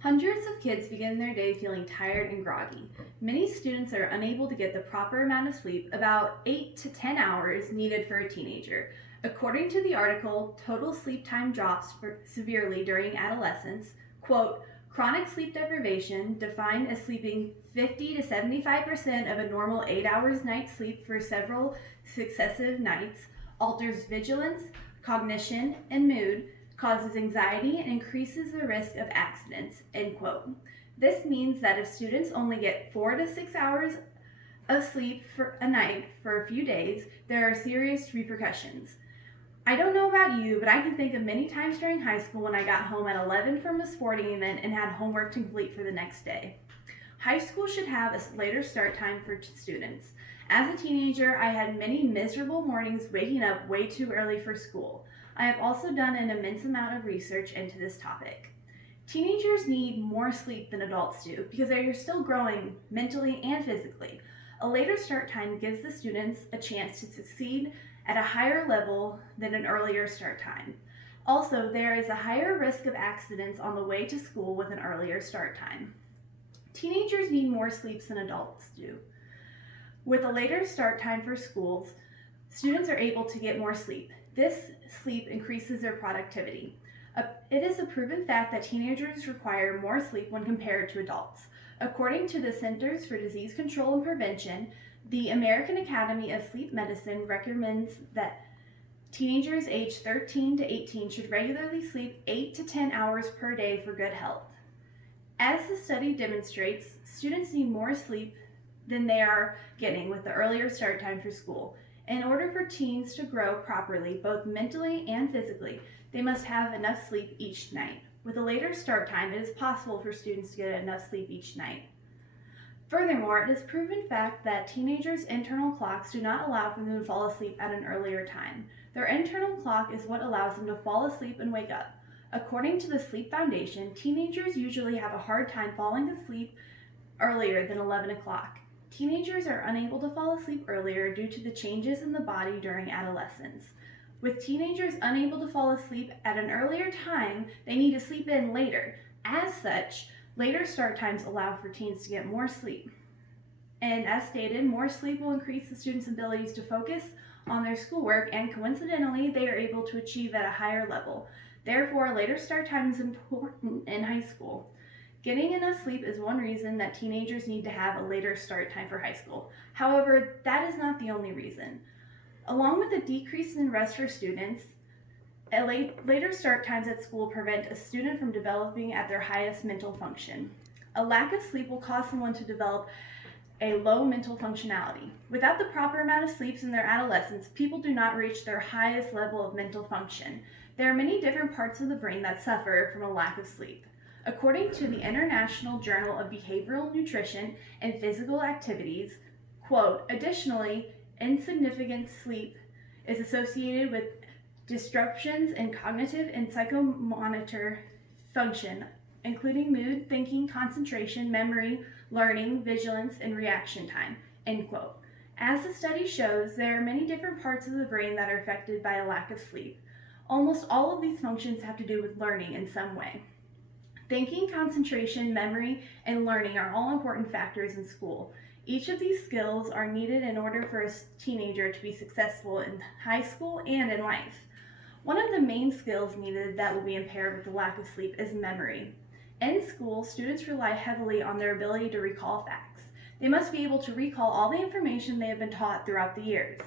Hundreds of kids begin their day feeling tired and groggy. Many students are unable to get the proper amount of sleep, about 8 to 10 hours needed for a teenager. According to the article, total sleep time drops severely during adolescence. Quote, chronic sleep deprivation, defined as sleeping 50 to 75% of a normal 8 hours night sleep for several successive nights, alters vigilance, cognition, and mood, causes anxiety, and increases the risk of accidents, end quote. This means that if students only get 4 to 6 hours of sleep for a night for a few days, there are serious repercussions. I don't know about you, but I can think of many times during high school when I got home at 11 from a sporting event and had homework to complete for the next day. High school should have a later start time for students. As a teenager, I had many miserable mornings waking up way too early for school. I have also done an immense amount of research into this topic. Teenagers need more sleep than adults do because they are still growing mentally and physically. A later start time gives the students a chance to succeed at a higher level than an earlier start time. Also, there is a higher risk of accidents on the way to school with an earlier start time. Teenagers need more sleep than adults do. With a later start time for schools, students are able to get more sleep. This sleep increases their productivity. It is a proven fact that teenagers require more sleep when compared to adults. According to the Centers for Disease Control and Prevention, the American Academy of Sleep Medicine recommends that teenagers aged 13 to 18 should regularly sleep 8 to 10 hours per day for good health. As the study demonstrates, students need more sleep than they are getting with the earlier start time for school. In order for teens to grow properly, both mentally and physically, they must have enough sleep each night. With a later start time, it is possible for students to get enough sleep each night. Furthermore, it is proven fact that teenagers' internal clocks do not allow for them to fall asleep at an earlier time. Their internal clock is what allows them to fall asleep and wake up. According to the Sleep Foundation, teenagers usually have a hard time falling asleep earlier than 11 o'clock. Teenagers are unable to fall asleep earlier due to the changes in the body during adolescence. With teenagers unable to fall asleep at an earlier time, they need to sleep in later. As such, later start times allow for teens to get more sleep. And as stated, more sleep will increase the students' abilities to focus on their schoolwork, and coincidentally, they are able to achieve at a higher level. Therefore, later start time is important in high school. Getting enough sleep is one reason that teenagers need to have a later start time for high school. However, that is not the only reason. Along with a decrease in rest for students, later start times at school prevent a student from developing at their highest mental function. A lack of sleep will cause someone to develop a low mental functionality. Without the proper amount of sleep in their adolescence, people do not reach their highest level of mental function. There are many different parts of the brain that suffer from a lack of sleep. According to the International Journal of Behavioral Nutrition and Physical Activities, quote, additionally, insufficient sleep is associated with disruptions in cognitive and psychomotor function, including mood, thinking, concentration, memory, learning, vigilance, and reaction time, end quote. As the study shows, there are many different parts of the brain that are affected by a lack of sleep. Almost all of these functions have to do with learning in some way. Thinking, concentration, memory, and learning are all important factors in school. Each of these skills are needed in order for a teenager to be successful in high school and in life. One of the main skills needed that will be impaired with the lack of sleep is memory. In school, students rely heavily on their ability to recall facts. They must be able to recall all the information they have been taught throughout the years.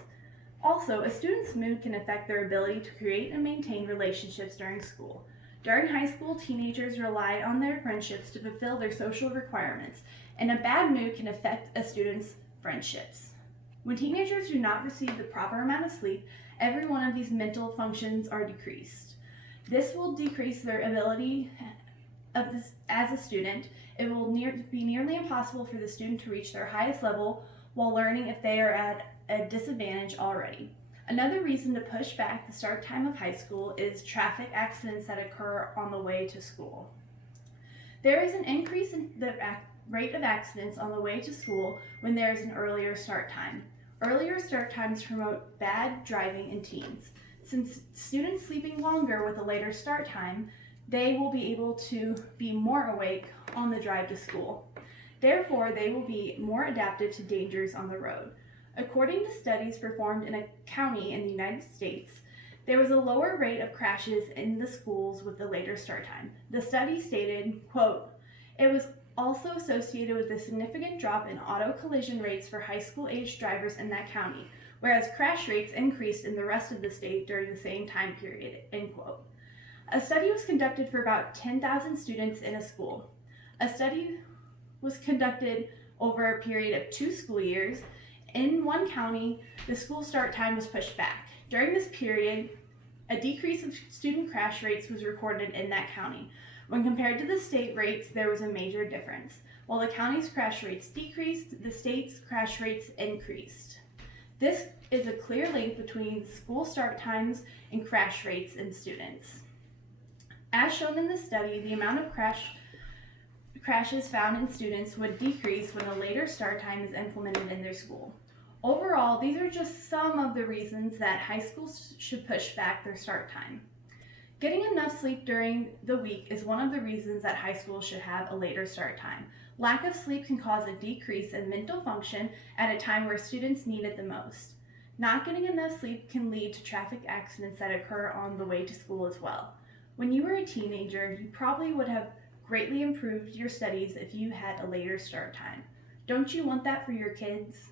Also, a student's mood can affect their ability to create and maintain relationships during school. During high school, teenagers rely on their friendships to fulfill their social requirements, and a bad mood can affect a student's friendships. When teenagers do not receive the proper amount of sleep, every one of these mental functions are decreased. This will decrease their ability as a student. It will be nearly impossible for the student to reach their highest level while learning if they are at a disadvantage already. Another reason to push back the start time of high school is traffic accidents that occur on the way to school. There is an increase in the rate of accidents on the way to school when there is an earlier start time. Earlier start times promote bad driving in teens. Since students sleeping longer with a later start time, they will be able to be more awake on the drive to school. Therefore, they will be more adapted to dangers on the road. According to studies performed in a county in the United States, there was a lower rate of crashes in the schools with the later start time. The study stated, quote, "It was also associated with a significant drop in auto collision rates for high school aged drivers in that county, whereas crash rates increased in the rest of the state during the same time period," end quote. A study was conducted for about 10,000 students in a school. A study was conducted over a period of 2 school years. In one county, the school start time was pushed back. During this period, a decrease of student crash rates was recorded in that county. When compared to the state rates, there was a major difference. While the county's crash rates decreased, the state's crash rates increased. This is a clear link between school start times and crash rates in students. As shown in the study, the amount of crashes found in students would decrease when a later start time is implemented in their school. Overall, these are just some of the reasons that high schools should push back their start time. Getting enough sleep during the week is one of the reasons that high schools should have a later start time. Lack of sleep can cause a decrease in mental function at a time where students need it the most. Not getting enough sleep can lead to traffic accidents that occur on the way to school as well. When you were a teenager, you probably would have greatly improved your studies if you had a later start time. Don't you want that for your kids?